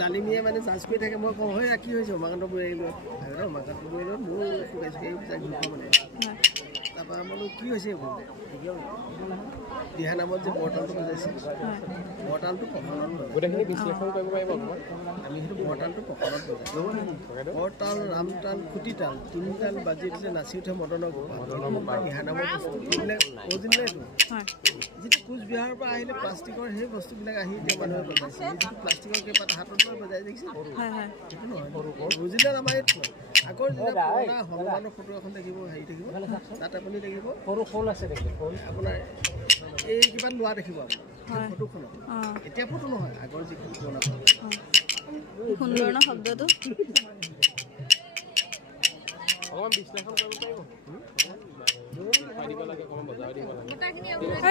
ডালিমিয়ে মানে জাজ কৰি থাকে মই কওঁ হয় কি হৈছে মাকান্ত বৈ আহিলোঁ মাকান্ত বৈ আহিলোঁ মোৰ মানে তাৰপৰা বোলো কি হৈছে দিহা নামত যে বৰতালটো বুজাইছে বৰতালটো কঁকালত গোটেইখিনি বিশ্লেষণ কৰিব পাৰিব আমি সেইটো বৰতালটো কঁকালত বজাওঁ বৰতাল ৰামতাল খুটিতাল তিনিতাল বাজি দিলে নাচি উঠে মদনৰ দিহা নামৰ বস্তু এইবিলাক অৰিজিনেলটো যিটো কোচবিহাৰৰ পৰা আহিলে প্লাষ্টিকৰ সেই বস্তুবিলাক আহি এতিয়া মানুহে বজাইছে যিটো প্লাষ্টিকৰ কেইপাত হাতত লৈ বজাই দেখিছে সেইটো নহয় অৰিজিনেল আমাৰ এইটো আগৰ যেতিয়া পুৰণা হনুমানৰ ফটো এখন দেখিব হেৰি থাকিব তাত আপুনি দেখিব সৰু শোল আছে দেখিব আপোনাৰ এই কিবা লোৱা দেখিব আপোনাৰ ফটোখনত এতিয়া ফটো নহয় আগৰ যিখন পুৰণা সুন্দৰ ন শব্দটো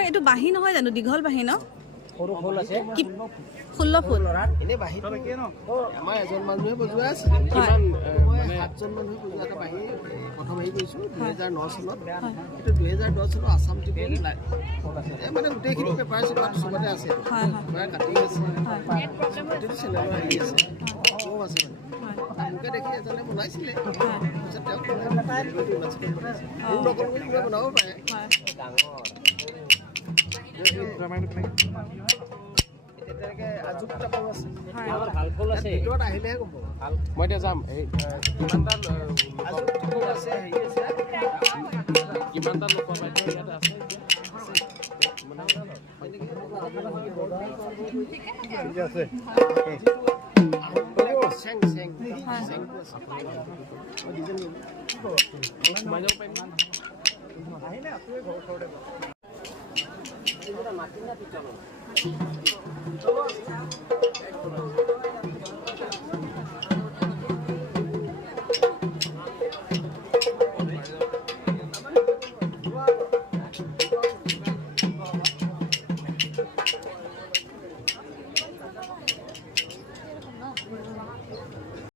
এইটো বাঁহী নহয় জানো দীঘল বাঁহী ন সৰু শোল আছে কি 16 ফুট এনে বাঁহীটো আমাৰ এজন মানুহে বজোৱা আছে কিমান মানে 7জন মানুহে বজোৱা এটা বাঁহী প্ৰথম হেৰি কৰিছোঁ 2009 চনত এইটো 2010 চনত আছাম টিভিত মানে গোটেইখিনি পেপাৰ চেপাৰ চবতে আছে প্ৰায় কাটিং আছে গোটেইটো চেনেলৰ হেৰি আছে চব আছে মানে মোকে দেখি এজনে বনাইছিলে তাৰপিছত তেওঁক নকল কৰি কিবা বনাব পাৰে আহিলেহে গম পাব মই এতিয়া যাম কিমানটা লোকৰ বাইদেউ ইয়াতে আছে ঠিক আছে চেং চেং চেংটো আছে সোমাই যাব পাৰিম আহিলে আপুনি ঘৰ ওচৰতে মাটি না পিতলৰ